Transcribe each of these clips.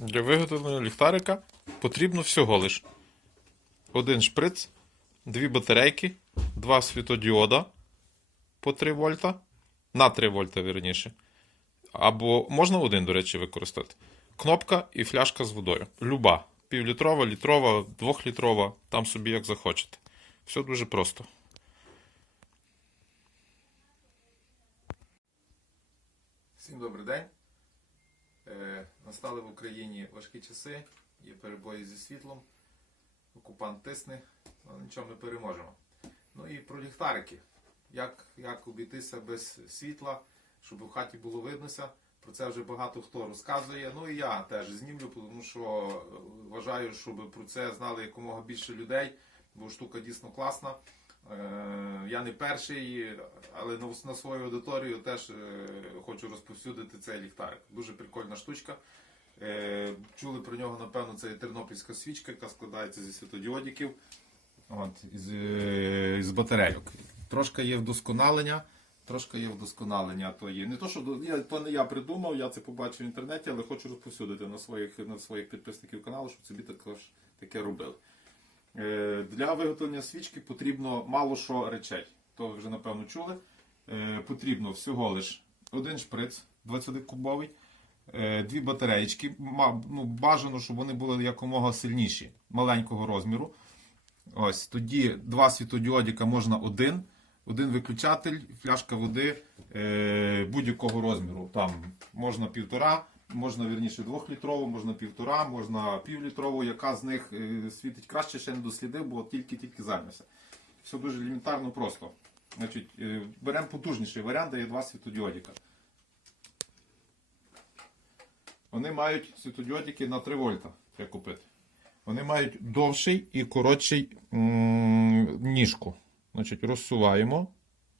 Для виготовлення ліхтарика потрібно всього лиш один шприц, дві батарейки, два світодіода по 3 вольта, на 3 вольта, вірніше. Або можна один, до речі, використати. Кнопка і фляжка з водою. Люба. Півлітрова, літрова, двохлітрова, там собі як захочете. Все дуже просто. Всім добрий день. Е, настали в Україні важкі часи, є перебої зі світлом, окупант тисне, але нічого ми переможемо. Ну і про ліхтарики. Як, як обійтися без світла, щоб в хаті було виднося. Про це вже багато хто розказує. Ну і я теж знімлю, тому що е, вважаю, щоб про це знали якомога більше людей, бо штука дійсно класна. Е, Я не перший, але на, свою аудиторію теж е, хочу розповсюдити цей ліхтарик. Дуже прикольна штучка. Е, Чули про нього, напевно, це тернопільська свічка, яка складається зі світодіодиків. От, е, із батарейок. Трошки є вдосконалення. Трошки є вдосконалення. То є. Не то, що то не я придумав, я це побачив в інтернеті, але хочу розповсюдити на своїх, на своїх підписників каналу, щоб собі також таке робили. Е, Для виготовлення свічки потрібно мало що речей. То ви вже напевно чули. Е, Потрібно всього лиш один шприц 20-кубовий, е, дві батареєчки. Ну, бажано, щоб вони були якомога сильніші, маленького розміру. Ось тоді два світодіодика можна один, один виключатель, фляжка води будь-якого розміру. Там можна півтора, можна вірніше двохлітрову, можна півтора, можна півлітрову, яка з них е, світить краще, ще не дослідив, бо тільки-тільки займався. Все дуже елементарно просто. Значить, е, беремо потужніший варіант, де є два світодіодика. Вони мають світодіодики на 3 вольта. Треба купити. Вони мають довший і коротший ніжку. Значить, розсуваємо.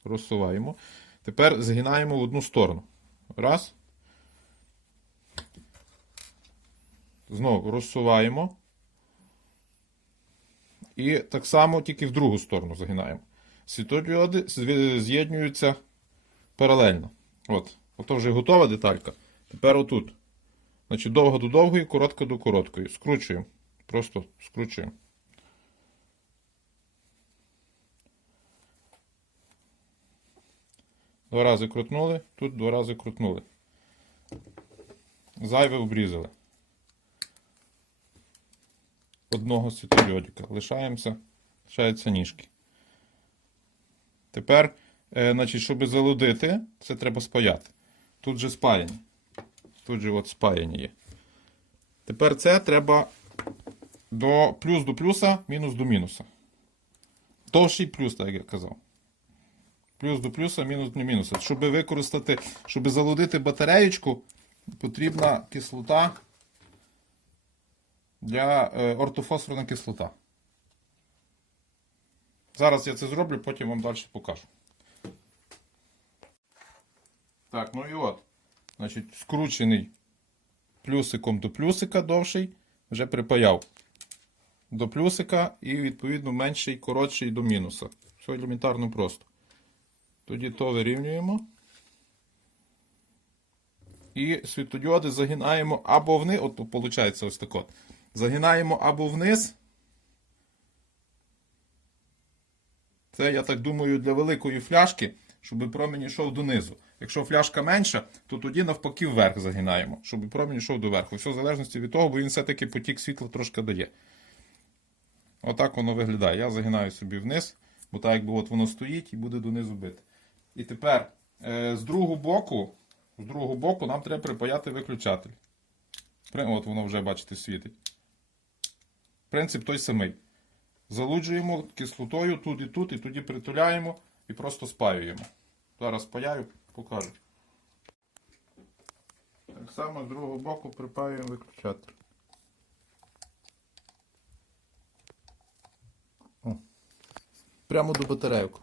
Розсуваємо. Тепер згинаємо в одну сторону. Раз. Знову розсуваємо. І так само тільки в другу сторону загинаємо. Світодіоди з'єднуються паралельно. От. Ото вже готова деталька. Тепер отут. Значить, довга до довгої, коротка до короткої. Скручуємо. Просто скручуємо. Два рази крутнули, тут два рази крутнули. Зайве обрізали. Одного світодіодика. Лишаємося, лишаються ніжки. Тепер, е, значить, щоб залудити, це треба спаяти. Тут же спаяні. Тут же от спаяні є. Тепер це треба до плюс до плюса, мінус до мінуса. Довший плюс, так як я казав. Плюс до плюса, мінус до мінуса. Щоб використати, щоб залудити батареєчку, потрібна кислота для е, ортофосфорна кислота. Зараз я це зроблю, потім вам далі покажу. Так, ну і от. Значить, скручений плюсиком до плюсика довший, вже припаяв до плюсика і, відповідно, менший, коротший до мінуса. Все елементарно просто. Тоді то вирівнюємо. І світодіоди загинаємо або вниз, от виходить ось так от. Загинаємо або вниз. Це, я так думаю, для великої фляжки, щоб промінь йшов донизу. Якщо фляжка менша, то тоді навпаки вверх загинаємо, щоб промінь йшов доверху. Все в залежності від того, бо він все-таки потік світла трошки дає. Отак воно виглядає. Я загинаю собі вниз, бо так якби от воно стоїть і буде донизу бити. І тепер е, з другого боку, з другого боку нам треба припаяти виключатель. От воно вже, бачите, світить. Принцип той самий. Залуджуємо кислотою тут і тут, і тоді притуляємо і просто спаюємо. Зараз спаяю, покажу. Так само з другого боку припаюємо виключатель. Прямо до батарейок.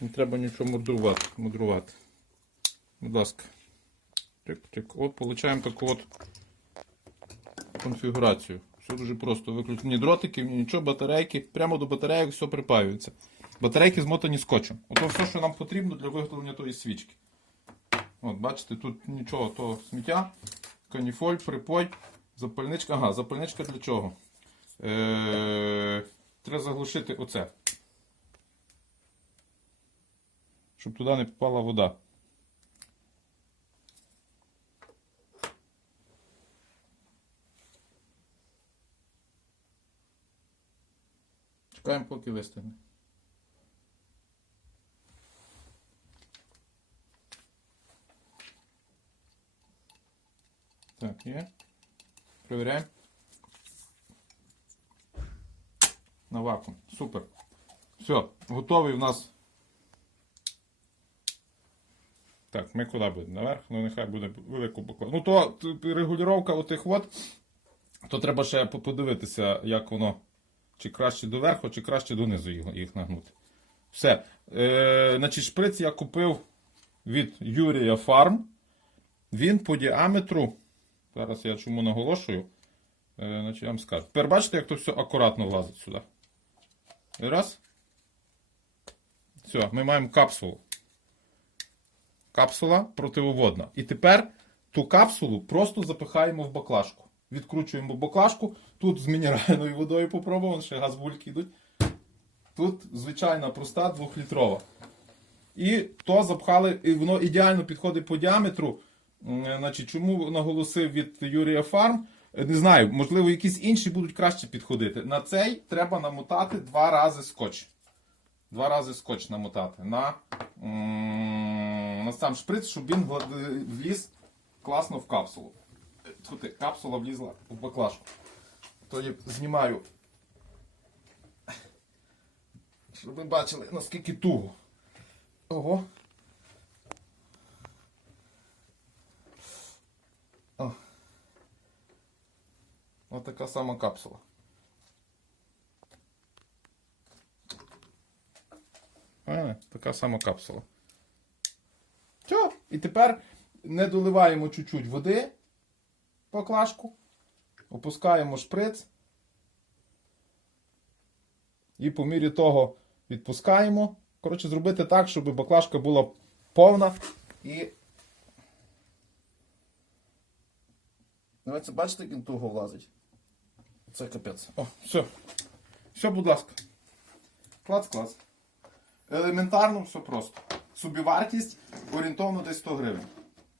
Не треба нічого мудрувати. мудрувати. Будь ласка. Тик-тик. От получаємо таку от конфігурацію. Все дуже просто. Виключ... Ні дротиків, ні нічого, батарейки. Прямо до батарейок все припаюється. Батарейки змотані скотчем. Ото все, що нам потрібно для виготовлення тої свічки. От, бачите, тут нічого, то сміття. каніфоль, припой, запальничка. Ага, запальничка для чого? Е, треба заглушити оце. Щоб туди не попала вода. Чекаємо, поки вистигне. Так, є. Перевіряємо. На вакуум. Супер. Все, готовий у нас. Так, ми куди будемо? Наверх, ну нехай буде велику баклажку. Ну то регулювання отих от, то треба ще подивитися, як воно. Чи краще доверху, чи краще донизу їх, нагнути. Все. Е, значить, шприц я купив від Юрія Фарм. Він по діаметру. Зараз я чому наголошую. Е, значить, я вам скажу. Тепер бачите, як то все акуратно влазить сюди. Раз. Все, ми маємо капсулу. Капсула противоводна. І тепер ту капсулу просто запихаємо в баклажку. Відкручуємо баклажку. Тут з мінеральною водою попробував, ще газбульки йдуть. Тут звичайна проста двохлітрова. І то запхали, і воно ідеально підходить по діаметру. Значить, чому наголосив від Юрія Фарм? Не знаю, можливо, якісь інші будуть краще підходити. На цей треба намотати два рази скотч. Два рази скотч намотати на, на сам шприц, щоб він вліз класно в капсулу. Тут капсула влізла в баклажку. Тоді знімаю. Щоб ви бачили, наскільки туго. Ого. О. Ось сама капсула. А, така сама капсула. Все. І тепер не доливаємо чуть-чуть води баклажку, опускаємо шприц. І по мірі того відпускаємо. Коротше, зробити так, щоб баклажка була повна і. Давайте бачите, як він туго влазить. Це капець. О, все. Все, будь ласка. Клац, клац. Елементарно, все просто. Собівартість орієнтовно десь 100 гривень.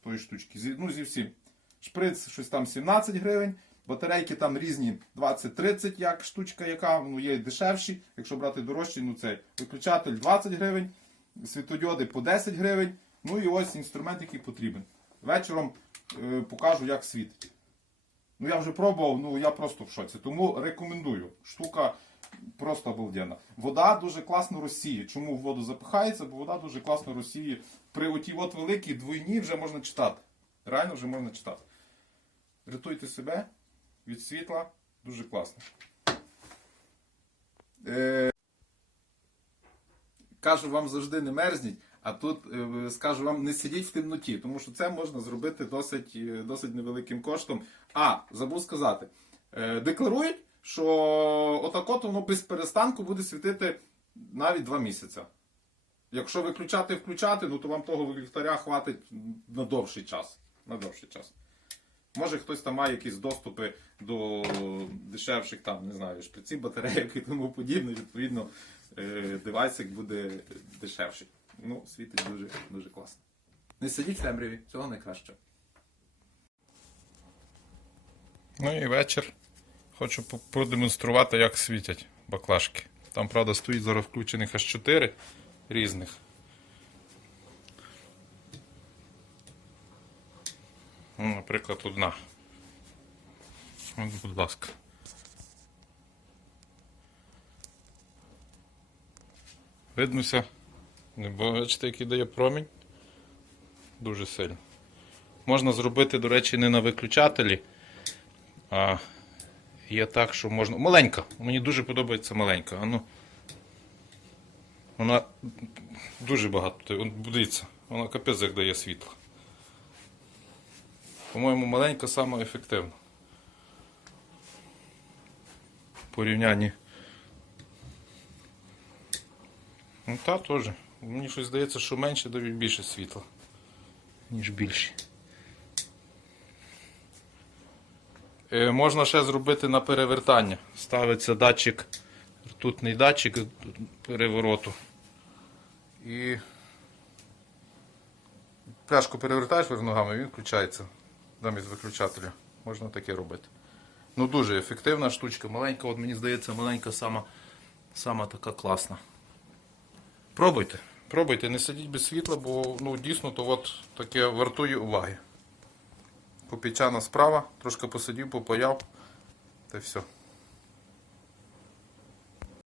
Тої штучки. Ну, зі всім. Шприц щось там 17 гривень. Батарейки там різні 20-30, як штучка, яка ну, є дешевші. Якщо брати дорожчі, ну цей виключатель 20 гривень, світодіоди по 10 гривень. Ну і ось інструмент, який потрібен. Вечором е, покажу, як світить. Ну я вже пробував, ну я просто в шоці. Тому рекомендую. Штука просто обалденна. Вода дуже класно розсіє. Чому в воду запихається? Бо вода дуже класно розсіє. При отій от великій двойні вже можна читати. Реально вже можна читати. Рятуйте себе від світла. Дуже класно. Е... Кажу, вам завжди не мерзніть, а тут е, скажу вам, не сидіть в темноті, тому що це можна зробити досить, е, досить невеликим коштом. А, забув сказати, е, декларують, що отак от воно без перестанку буде світити навіть 2 місяці. Якщо виключати включати, ну то вам того ліхтаря хватить на довший час. На довший час. Може хтось там має якісь доступи до дешевших там, не знаю, шприців, батарейок і тому подібне, відповідно, е, девайсик буде дешевший. Ну, світить дуже, дуже класно. Не сидіть в темряві, цього найкраще. Ну і вечір. Хочу продемонструвати, як світять баклажки. Там, правда, стоїть зараз включених аж 4 різних. Ну, наприклад, одна. Будь ласка. Виднося. Не бачите, який дає промінь. Дуже сильно. Можна зробити, до речі, не на виключателі, а є так, що можна. Маленька. Мені дуже подобається маленька. А ну. Вона дуже багато. Дивіться, вона капець як дає світло. По-моєму, маленька саме ефективна. В порівнянні. Ну та теж. Мені щось здається, що менше дають більше світла, ніж більші. Е, можна ще зробити на перевертання. Ставиться датчик, ртутний датчик перевороту. І пляшку перевертаєш вверх ногами, він включається замість виключателя. Можна таке робити. Ну дуже ефективна штучка, маленька, от мені здається, маленька сама, сама така класна. Пробуйте. Пробуйте, не сидіть без світла, бо ну, дійсно то от таке вартує уваги. Попічана справа, трошки посидів, попаяв, та все.